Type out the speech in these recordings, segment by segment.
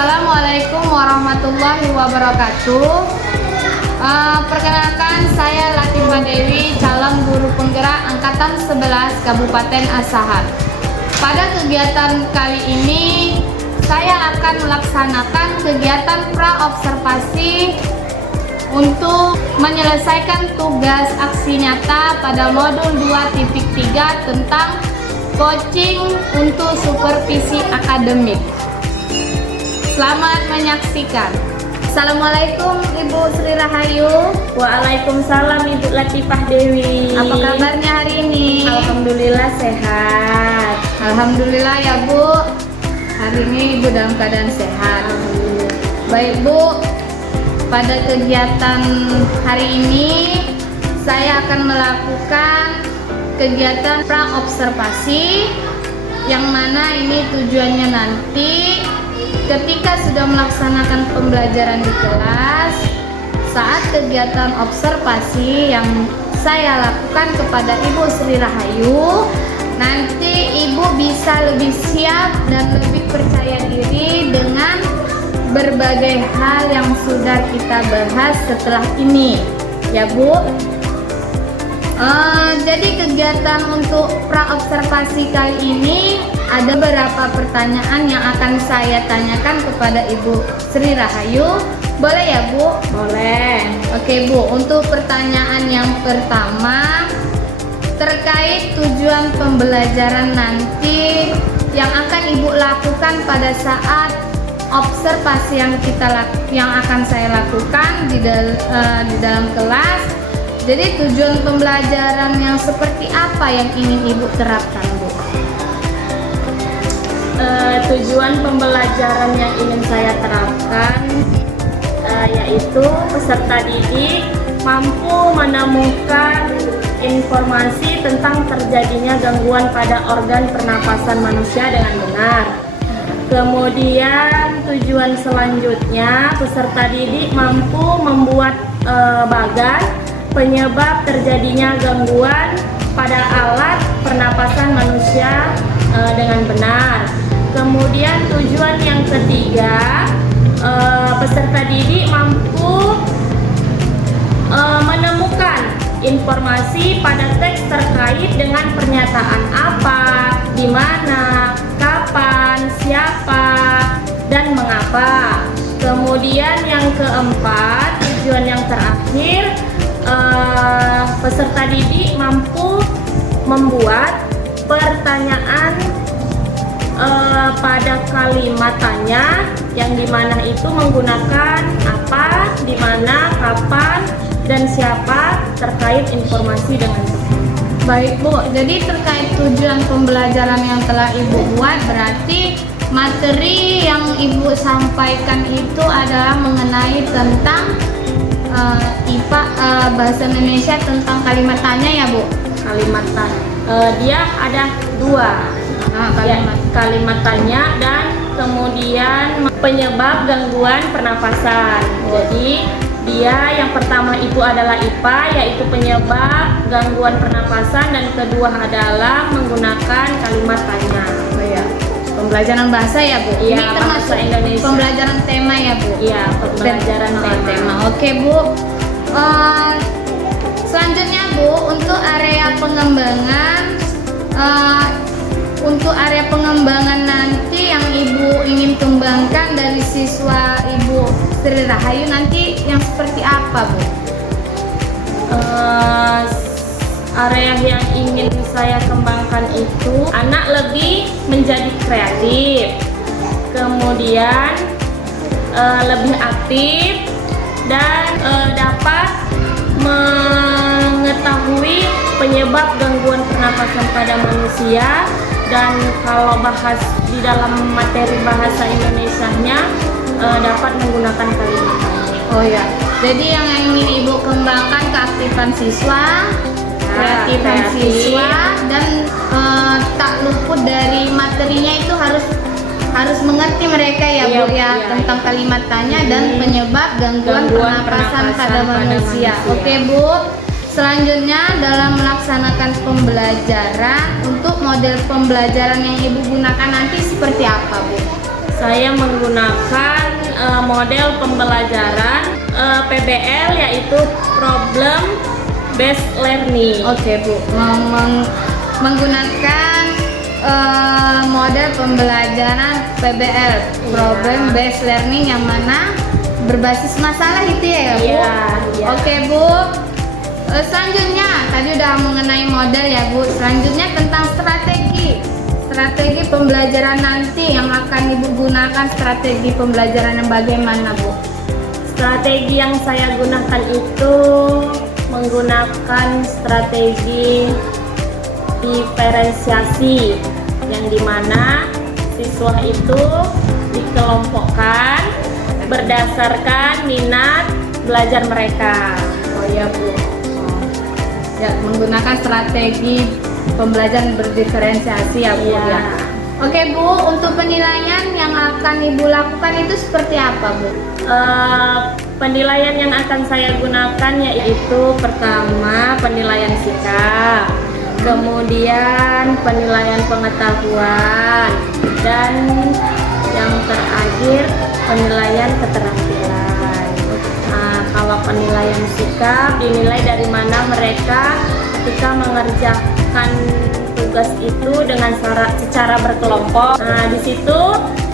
Assalamualaikum warahmatullahi wabarakatuh. Perkenalkan, saya Latifah Dewi, calon guru penggerak Angkatan 11 Kabupaten Asahan. Pada kegiatan kali ini, saya akan melaksanakan kegiatan pra-observasi untuk menyelesaikan tugas aksi nyata pada modul 2.3 tentang coaching untuk supervisi akademik. Selamat menyaksikan. Assalamualaikum Ibu Sri Rahayu. Waalaikumsalam Ibu Latifah Dewi. Apa kabarnya hari ini? Alhamdulillah sehat. Alhamdulillah ya Bu. Hari ini Ibu dalam keadaan sehat. Baik Bu, pada kegiatan hari ini saya akan melakukan kegiatan pra-observasi, yang mana ini tujuannya nanti ketika sudah melaksanakan pembelajaran di kelas, saat kegiatan observasi yang saya lakukan kepada Ibu Sri Rahayu, nanti Ibu bisa lebih siap dan lebih percaya diri dengan berbagai hal yang sudah kita bahas setelah ini, ya Bu. Jadi kegiatan untuk pra-observasi kali ini ada beberapa pertanyaan yang akan saya tanyakan kepada Ibu Sri Rahayu. Boleh ya Bu? Boleh. Oke Bu, untuk pertanyaan yang pertama terkait tujuan pembelajaran nanti yang akan Ibu lakukan pada saat observasi yang akan saya lakukan di dalam kelas. Jadi tujuan pembelajaran yang seperti apa yang ingin Ibu terapkan, Bu? Tujuan pembelajaran yang ingin saya terapkan yaitu peserta didik mampu menemukan informasi tentang terjadinya gangguan pada organ pernapasan manusia dengan benar. Kemudian tujuan selanjutnya, peserta didik mampu membuat bagan penyebab terjadinya gangguan pada alat pernapasan manusia dengan benar. Kemudian tujuan yang ketiga, peserta didik mampu menemukan informasi pada teks terkait dengan pernyataan apa, di mana, kapan, siapa, dan mengapa. Kemudian yang keempat, tujuan yang terakhir, peserta didik mampu membuat pertanyaan pada kalimat tanya yang dimana itu menggunakan apa, dimana, kapan, dan siapa terkait informasi dengan itu. Baik Bu, jadi terkait tujuan pembelajaran yang telah Ibu buat, berarti materi yang Ibu sampaikan itu adalah mengenai tentang IPA bahasa Indonesia tentang kalimat tanya ya Bu? Kalimat tanya, dia ada dua, kalimat tanya dan kemudian penyebab gangguan pernapasan. Jadi dia yang pertama itu adalah IPA, yaitu penyebab gangguan pernapasan, dan kedua adalah menggunakan kalimat tanya. Oh ya, pembelajaran bahasa ya Bu? Iya, ini termasuk Indonesia. Pembelajaran tema ya Bu? Iya, pembelajaran tema. Oke Bu. Selanjutnya Bu, untuk area pengembangan nanti yang Ibu ingin kembangkan dari siswa Ibu Sri Rahayu nanti yang seperti apa Bu? Area yang ingin saya kembangkan itu anak lebih menjadi kreatif, kemudian lebih aktif, dan dapat mengetahui penyebab gangguan pernapasan pada manusia. Dan kalau bahas di dalam materi bahasa Indonesianya dapat menggunakan kalimat tanya. Oh ya, jadi yang ingin Ibu kembangkan keaktifan siswa, kreatifan siswa, dan tak luput dari materinya itu harus mengerti mereka ya Bu ya, tentang kalimat tanya dan penyebab gangguan pernapasan pada manusia. Oke Bu. Selanjutnya dalam melaksanakan pembelajaran, untuk model pembelajaran yang Ibu gunakan nanti seperti apa Bu? Saya menggunakan model pembelajaran PBL, yaitu Problem Based Learning. Oke Bu, menggunakan model pembelajaran PBL, Problem Based Learning, yang mana berbasis masalah itu ya Bu? Iya. Oke Bu, selanjutnya tadi udah mengenai model ya Bu. Selanjutnya tentang strategi pembelajaran nanti yang akan Ibu gunakan. Strategi pembelajaran yang bagaimana Bu? Strategi yang saya gunakan itu menggunakan strategi diferensiasi, yang dimana siswa itu dikelompokkan berdasarkan minat belajar mereka. Oh ya Bu, ya, menggunakan strategi pembelajaran berdiferensiasi ya Bu. Iya. Ya. Oke Bu, untuk penilaian yang akan Ibu lakukan itu seperti apa Bu? Penilaian yang akan saya gunakan yaitu pertama penilaian sikap, kemudian penilaian pengetahuan, dan yang terakhir penilaian keterampilan. Kalau penilaian sikap dinilai dari mana mereka ketika mengerjakan tugas itu dengan secara berkelompok. Di situ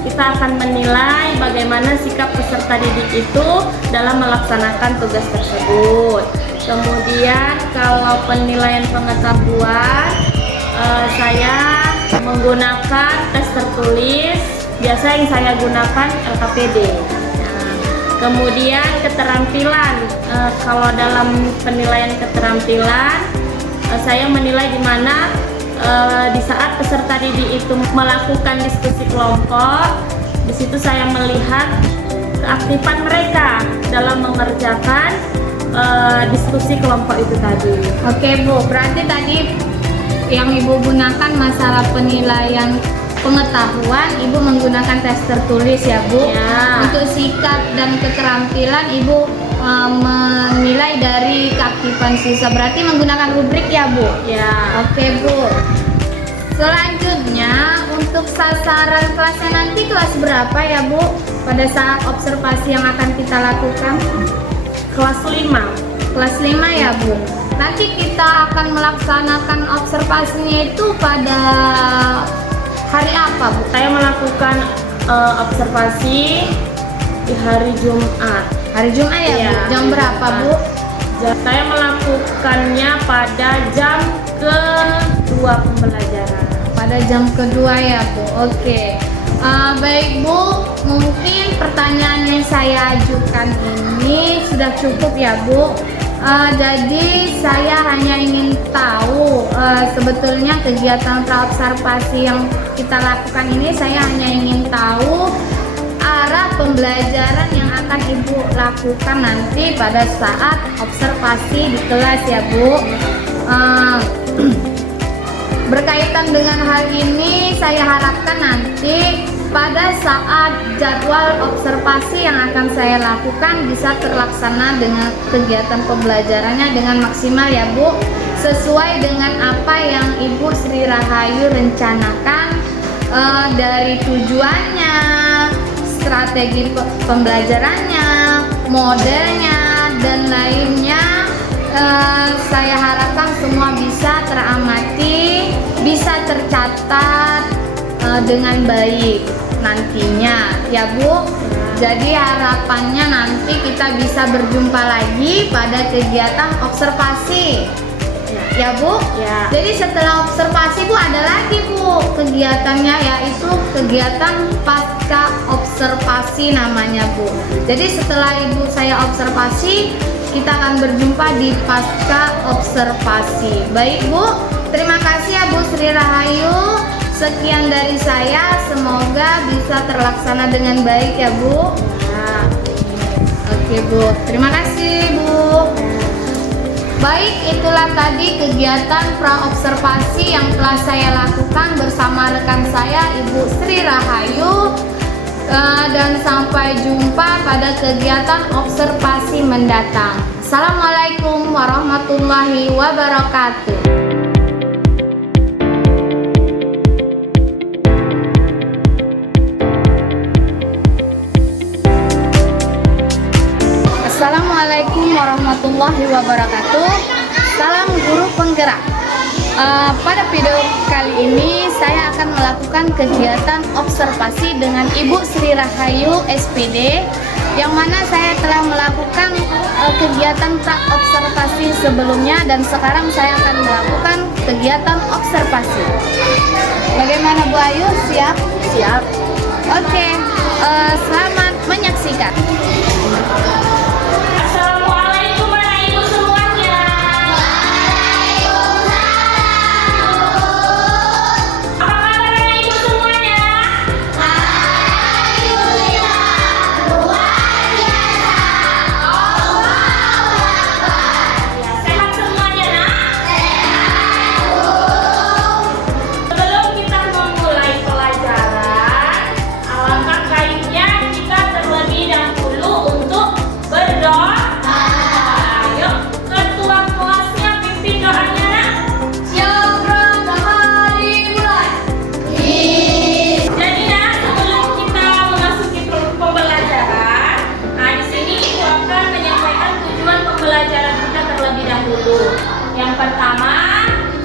kita akan menilai bagaimana sikap peserta didik itu dalam melaksanakan tugas tersebut. Kemudian kalau penilaian pengetahuan, saya menggunakan tes tertulis. Biasa yang saya gunakan LKPD. Kemudian keterampilan, kalau dalam penilaian keterampilan, saya menilai di mana di saat peserta didik itu melakukan diskusi kelompok, di situ saya melihat keaktifan mereka dalam mengerjakan diskusi kelompok itu tadi. Oke Bu, berarti tadi yang Ibu gunakan masalah penilaian pengetahuan, Ibu menggunakan tes tertulis ya Bu. Ya. Untuk sikap dan keterampilan, Ibu menilai dari keaktifan siswa, berarti menggunakan rubrik ya Bu. Ya. Oke Bu. Selanjutnya untuk sasaran kelasnya nanti kelas berapa ya Bu pada saat observasi yang akan kita lakukan? Kelas 5. Kelas 5 ya Bu. Nanti kita akan melaksanakan observasinya itu pada hari apa Bu? Saya melakukan observasi di hari Jumat. Hari Jumat ya Bu? Iya, Jam hari berapa Jumat. Bu? Saya melakukannya pada jam kedua pembelajaran. Pada jam kedua ya Bu. Oke. Baik Bu, mungkin pertanyaan yang saya ajukan ini sudah cukup ya Bu. Jadi saya hanya ingin tahu sebetulnya kegiatan praobservasi yang kita lakukan ini, saya hanya ingin tahu arah pembelajaran yang akan Ibu lakukan nanti pada saat observasi di kelas ya Bu. Berkaitan dengan hal ini, saya harapkan nanti pada saat jadwal observasi yang akan saya lakukan bisa terlaksana dengan kegiatan pembelajarannya dengan maksimal ya Bu, sesuai dengan apa yang Ibu Sri Rahayu rencanakan, dari tujuannya, strategi pembelajarannya, modelnya, dan lainnya. Saya harapkan semua bisa teramati, bisa tercatat dengan baik nantinya ya Bu. Jadi harapannya nanti kita bisa berjumpa lagi pada kegiatan observasi ya Bu. Ya. Jadi setelah observasi Bu ada lagi Bu kegiatannya, yaitu kegiatan pasca observasi namanya Bu. Jadi setelah Ibu saya observasi, kita akan berjumpa di pasca observasi. Baik Bu, terima kasih ya Bu Sri Rahayu. Sekian dari saya, semoga bisa terlaksana dengan baik ya Bu. Ya. Oke Bu, terima kasih Bu. Baik, itulah tadi kegiatan praobservasi yang telah saya lakukan bersama rekan saya Ibu Sri Rahayu. Dan sampai jumpa pada kegiatan observasi mendatang. Assalamualaikum warahmatullahi wabarakatuh. warahmatullahi wabarakatuh. Salam guru penggerak. Pada video kali ini saya akan melakukan kegiatan observasi dengan Ibu Sri Rahayu SPD, yang mana saya telah melakukan kegiatan observasi sebelumnya dan sekarang saya akan melakukan kegiatan observasi. Bagaimana Bu Ayu? Siap? Siap. Oke, selamat menyaksikan. Assalamualaikum Bapak Ibu semuanya. Apa kabar Bapak Ibu semuanya? Sehat semuanya, Nak? Sebelum kita memulai pelajaran, alangkah baiknya kita terlebih dahulu untuk berdoa. Ayo, ketua kelasnya pimpin doanya, Nak. Jadi, Nak, sebelum kita memasuki pembelajaran, di sini Ibu akan menyampaikan tujuan pembelajaran kita terlebih dahulu. Yang pertama,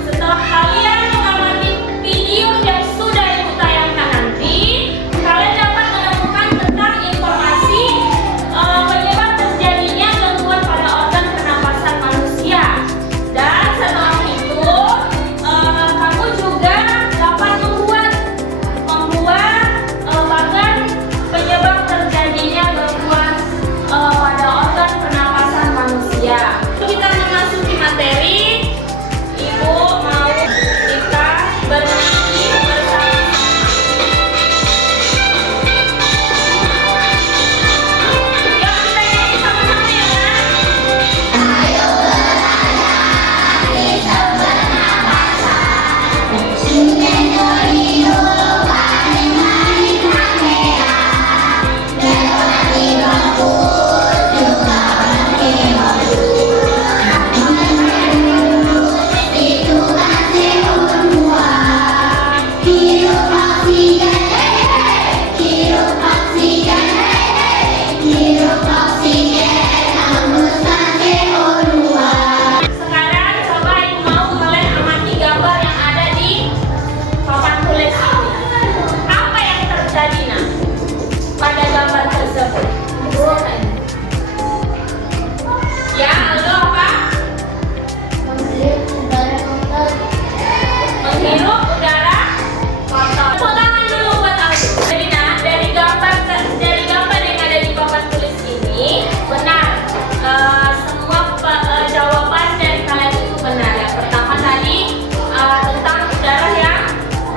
setelah kalian mengamati video yang sudah Ibu tayangkan nanti, kalian dapat menemukan tentang informasi penyebab terjadinya gangguan pada organ pernapasan manusia. Dan setelah itu, kamu juga dapat membuat bagan penyebab terjadinya gangguan pada organ pernapasan manusia. Kita memasuki materi. Ibu mau kita bernyanyi bersama-sama. Yuk kita nyanyi sama-sama ya, Nak. Sekarang coba Ibu mau kalian amati gambar yang ada di papan tulis ini. Apa yang terjadi, Nak, pada gambar tersebut? Ya, lalu apa? Menghirup udara kotor. Tepuk tangan dulu buat aku. Jadi, Nak, dari gambar yang ada di papan tulis ini benar. Semua jawaban dari kalian itu benar. Yang pertama tadi tentang udara yang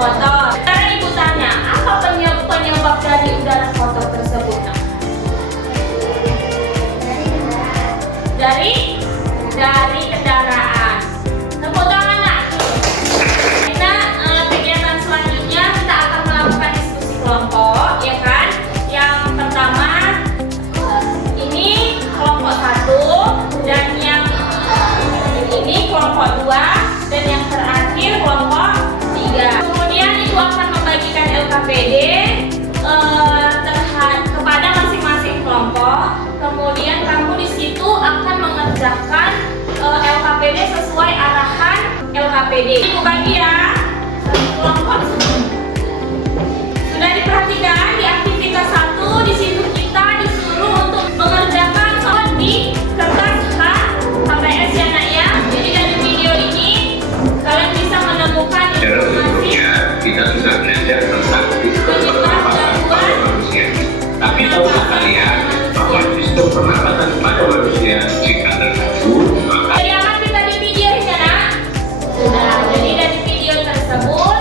kotor. Sekarang Ibu tanya, apa penyebab dari udara kotor tersebut, Nak? Dari kendaraan. Tepuk tangan, Nak. Kita kegiatan selanjutnya kita akan melakukan diskusi kelompok, ya kan? Yang pertama ini kelompok 1 dan yang ini kelompok 2 dan yang terakhir kelompok 3. Kemudian Ibu akan membagikan LKPD kepada masing-masing kelompok. Kemudian kamu di situ akan mengerjakan LKPD sesuai arahan LKPD. Ibu bagi ya. Kelompok sudah diperhatikan di aktivitas 1, di situ kita disuruh untuk mengerjakan soal di kertas HPS ya, Nak ya. Jadi dari video ini kalian bisa menemukan Secara informasi sebelumnya kita sudah belajar tentang sistem pernapasan pada manusia. Tapi tahukah kalian bahwa sistem pernapasan pada manusia jika terganggu maka Jadi amati tadi video ya, Nak? Sudah. Jadi dari video tersebut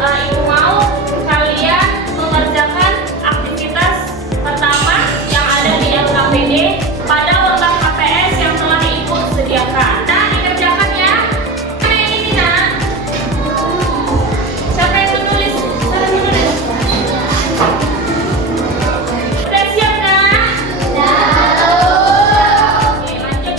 Ibu mau kalian mengerjakan aktivitas pertama yang ada di LKPD pada lomba KPS yang telah Ibu sediakan. Nah, dikerjakan ya. Mana yang ini, Nak? Siapa yang menulis? Udah siap, Nak? Oke, lanjut.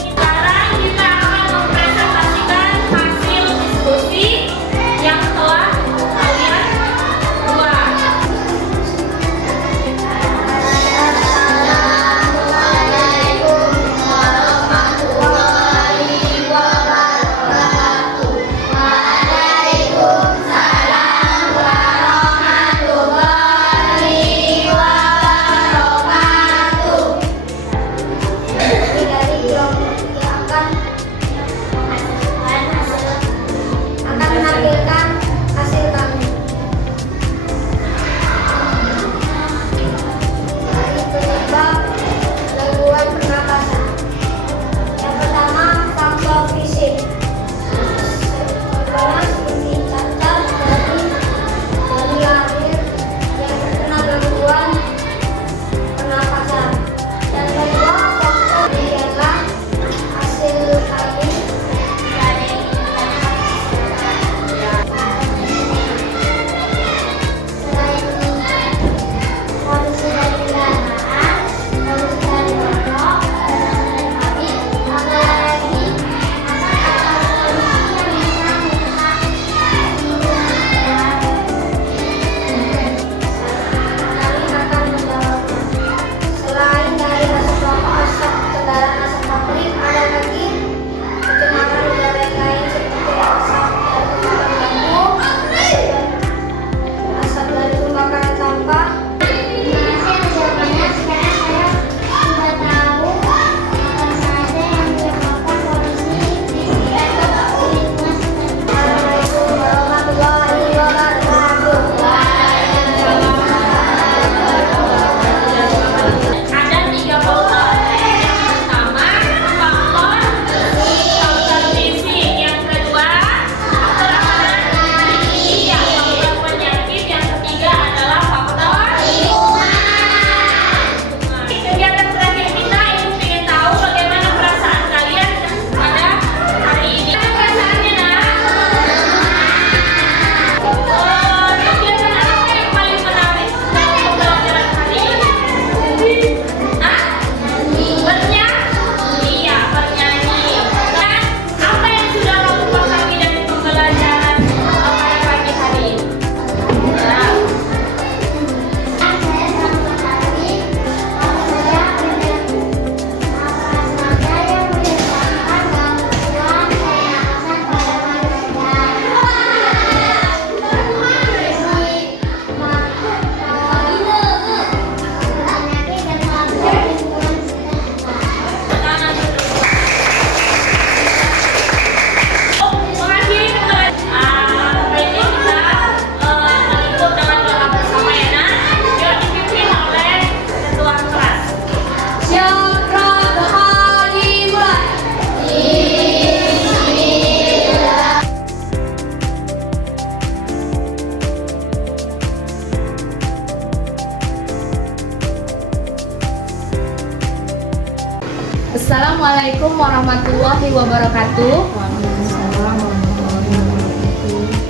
Assalamualaikum warahmatullahi wabarakatuh.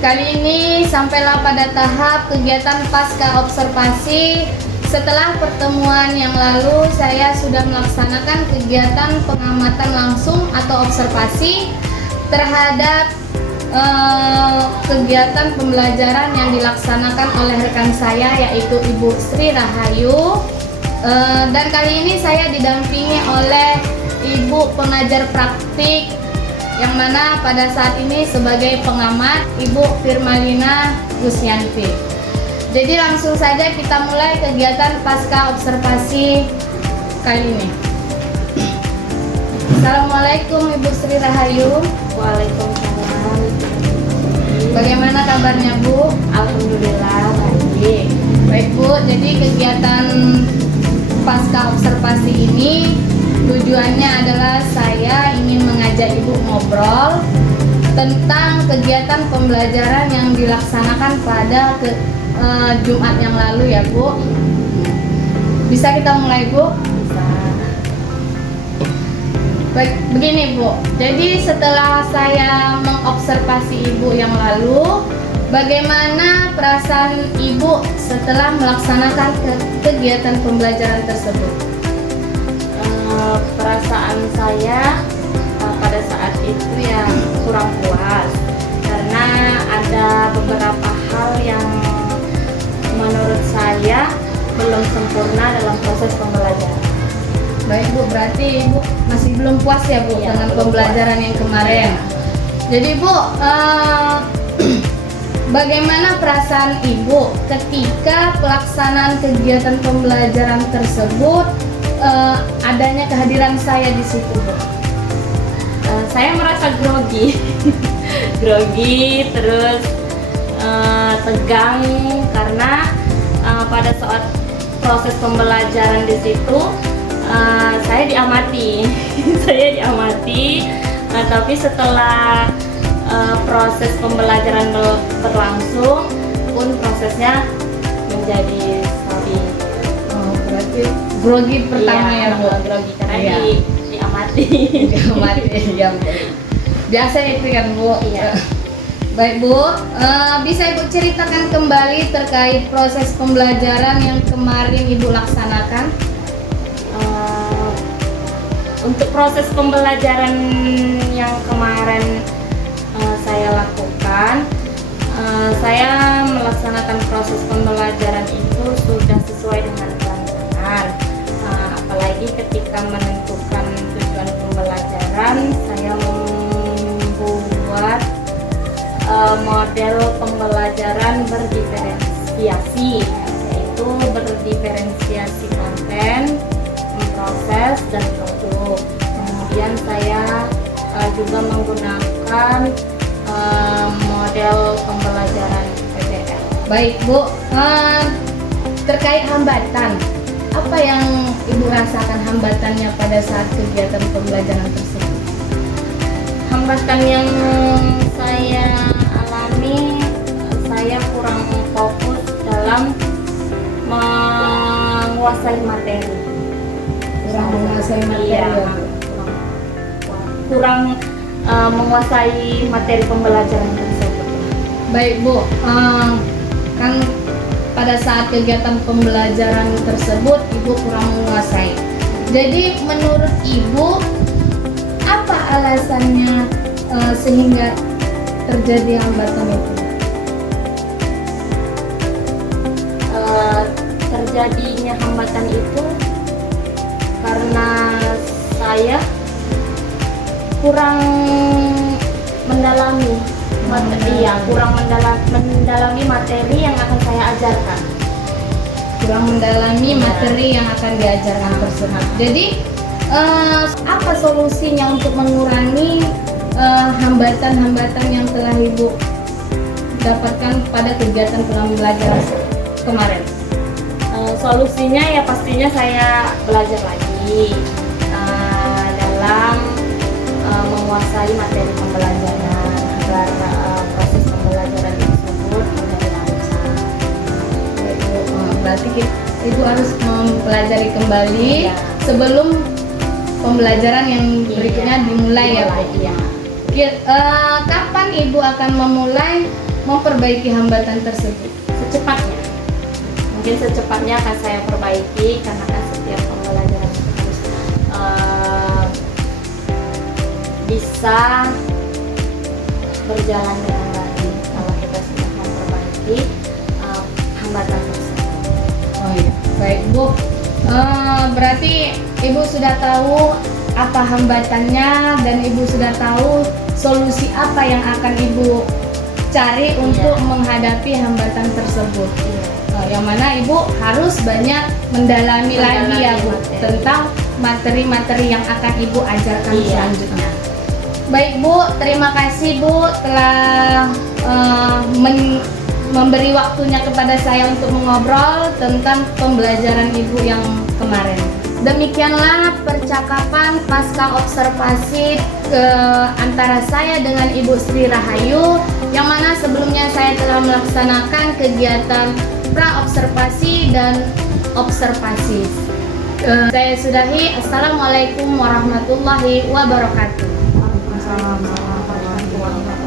Kali ini sampailah pada tahap kegiatan pasca observasi. Setelah pertemuan yang lalu, saya sudah melaksanakan kegiatan pengamatan langsung atau observasi terhadap kegiatan pembelajaran yang dilaksanakan oleh rekan saya, yaitu Ibu Sri Rahayu. Dan kali ini saya didampingi oleh Ibu pengajar praktik, yang mana pada saat ini sebagai pengamat Ibu Firmalina Gusyanti. Jadi langsung saja kita mulai kegiatan pasca observasi kali ini. Assalamualaikum Ibu Sri Rahayu. Waalaikumsalam. Bagaimana kabarnya Bu? Alhamdulillah baik. Baik Bu, jadi kegiatan pasca observasi ini tujuannya adalah saya ingin mengajak Ibu ngobrol tentang kegiatan pembelajaran yang dilaksanakan pada Jumat yang lalu ya Bu. Bisa kita mulai Bu? Bisa. Baik, begini Bu. Jadi setelah saya mengobservasi Ibu yang lalu, bagaimana perasaan Ibu setelah melaksanakan kegiatan pembelajaran tersebut? Perasaan saya pada saat itu ya kurang puas karena ada beberapa hal yang menurut saya belum sempurna dalam proses pembelajaran. Baik Bu, berarti Ibu masih belum puas ya Bu Iya, dengan belum pembelajaran puas. yang kemarin. Jadi Bu, bagaimana perasaan Ibu ketika pelaksanaan kegiatan pembelajaran tersebut, adanya kehadiran saya di situ Bu? Saya merasa grogi, grogi terus tegang karena pada saat proses pembelajaran di situ saya diamati, tapi setelah proses pembelajaran berlangsung pun prosesnya menjadi stabil. Oh, berarti grogi pertama ya Bu? Grogi karena Iya. diamati. Diamati ya Bu. Biasa itu kan Bu. Iya. Baik Bu, bisa Ibu ceritakan kembali terkait proses pembelajaran yang kemarin Ibu laksanakan? Untuk proses pembelajaran yang kemarin saya lakukan, saya melaksanakan proses pembelajaran itu sudah sesuai dengan perencanaan. Apalagi ketika menentukan tujuan pembelajaran, saya membuat model pembelajaran berdiferensiasi, yaitu berdiferensiasi konten, proses, dan produk. Kemudian saya juga menggunakan model pembelajaran PBL. Baik Bu, terkait hambatan, apa yang Ibu rasakan hambatannya pada saat kegiatan pembelajaran tersebut? Hambatan yang saya alami, saya kurang fokus dalam menguasai materi. Kurang menguasai materi Iya, ya Bu? kurang menguasai materi pembelajaran tersebut. Baik Bu, kan pada saat kegiatan pembelajaran tersebut Ibu kurang menguasai. Jadi menurut Ibu, apa alasannya sehingga terjadi hambatan itu? Terjadinya hambatan itu karena saya kurang mendalami materi, kurang mendalami materi yang akan saya ajarkan. Kurang mendalami materi yang akan diajarkan tersebut. Jadi apa solusinya untuk mengurangi hambatan-hambatan yang telah Ibu dapatkan pada kegiatan pembelajaran kemarin? Solusinya ya pastinya saya belajar lagi dalam menguasai materi pembelajaran agar proses pembelajaran tersebut menjadi lancar. Berarti Ibu harus mempelajari kembali Ya. sebelum pembelajaran yang berikutnya dimulai ya Bu. Iya. Kapan Ibu akan memulai memperbaiki hambatan tersebut? Secepatnya. Mungkin secepatnya akan saya perbaiki karena kan setiap pembelajaran itu harus bisa berjalan dengan baik kalau kita sudah memperbaiki hambatan tersebut. Oh iya, baik Bu. Berarti Ibu sudah tahu apa hambatannya dan Ibu sudah tahu solusi apa yang akan Ibu cari untuk menghadapi hambatan tersebut. Yang mana Ibu harus banyak mendalami lagi ya Bu tentang materi-materi yang akan Ibu ajarkan selanjutnya. Baik Bu, terima kasih Bu telah memberi waktunya kepada saya untuk mengobrol tentang pembelajaran Ibu yang kemarin. Demikianlah percakapan pasca observasi antara saya dengan Ibu Sri Rahayu, yang mana sebelumnya saya telah melaksanakan kegiatan pra-observasi dan observasi. Saya sudahi. Assalamualaikum warahmatullahi wabarakatuh. Waalaikumsalam warahmatullahi wabarakatuh.